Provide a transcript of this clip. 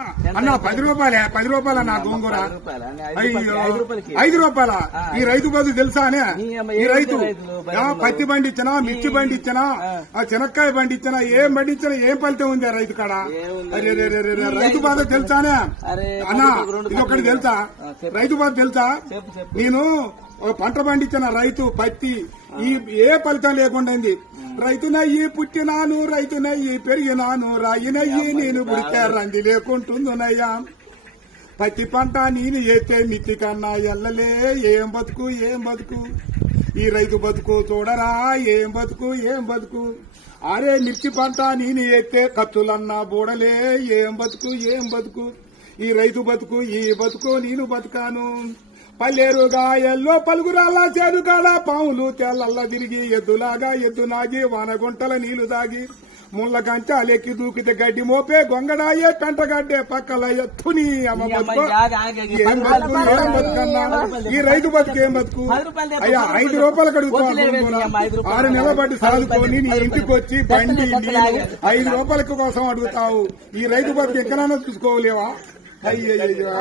అన్న 10 రూపాయలే 10 రూపాయల నా గోంగూర అయ్యో 5 రూపాయల ఈ రైతు బదు తెలుసా అనే ఈ రైతు పత్తి బండి ఇచ్చినా మిర్చి బండి ఇచ్చినా చెనక్కాయ బండి ఇచ్చినా ఏం బండి ఇచ్చినా ఏం ఫలితం ఉంది రైతు కాడ రైతు బాధ తెలుసానే అన్న ఇదొకటి తెలుసా రైతు బాధ తెలుసా నేను పంట పండించిన రైతు పత్తి ఈ ఏ ఫలితం లేకుండా రైతునయ్యి పుట్టినాను రైతునయ్యి పెరిగినాను రాయినయ్యి నేను పుడితే రంది లేకుంటుందనయ్యా పత్తి పంట నేను ఏతే మిత్తి కన్నా ఎల్లలే ఏం బతుకు ఏం బతుకు ఈ రైతు బతుకు చూడరా ఏం బతుకు ఏం బతుకు అరే మిర్చి పంట నేను ఏతే ఖర్చులన్నా బూడలే ఏం బతుకు ఏం బతుకు ఈ రైతు బతుకు ఈ బతుకు నేను బతుకాను పల్లేరుగా ఎల్లో పలుగురాల చేదుగాల పాములు తెల్లల్లా తిరిగి ఎద్దులాగా ఎద్దు నాగి వానగుంటల నీళ్లు దాగి ముళ్ళ కంచాలెక్కి దూకితే గడ్డి మోపే గొంగడాయే పెంటగడ్డే పక్కల ఎత్తుని అమ్మ బతుకు ఏం బతుకు ఏం బతుకన్నా ఈ రైతు బతుకు ఏం బతుకు అయ్యా 5 రూపాయలకు అడుగుతావు 6 నెలల బట్టి సాదుకొని నీ ఇంటికి వచ్చి బండి నీళ్ళు 5 రూపాయల కోసం అడుగుతావు ఈ రైతు బతుకు ఎక్కడైనా చూసుకోలేవా అయ్యయ్యో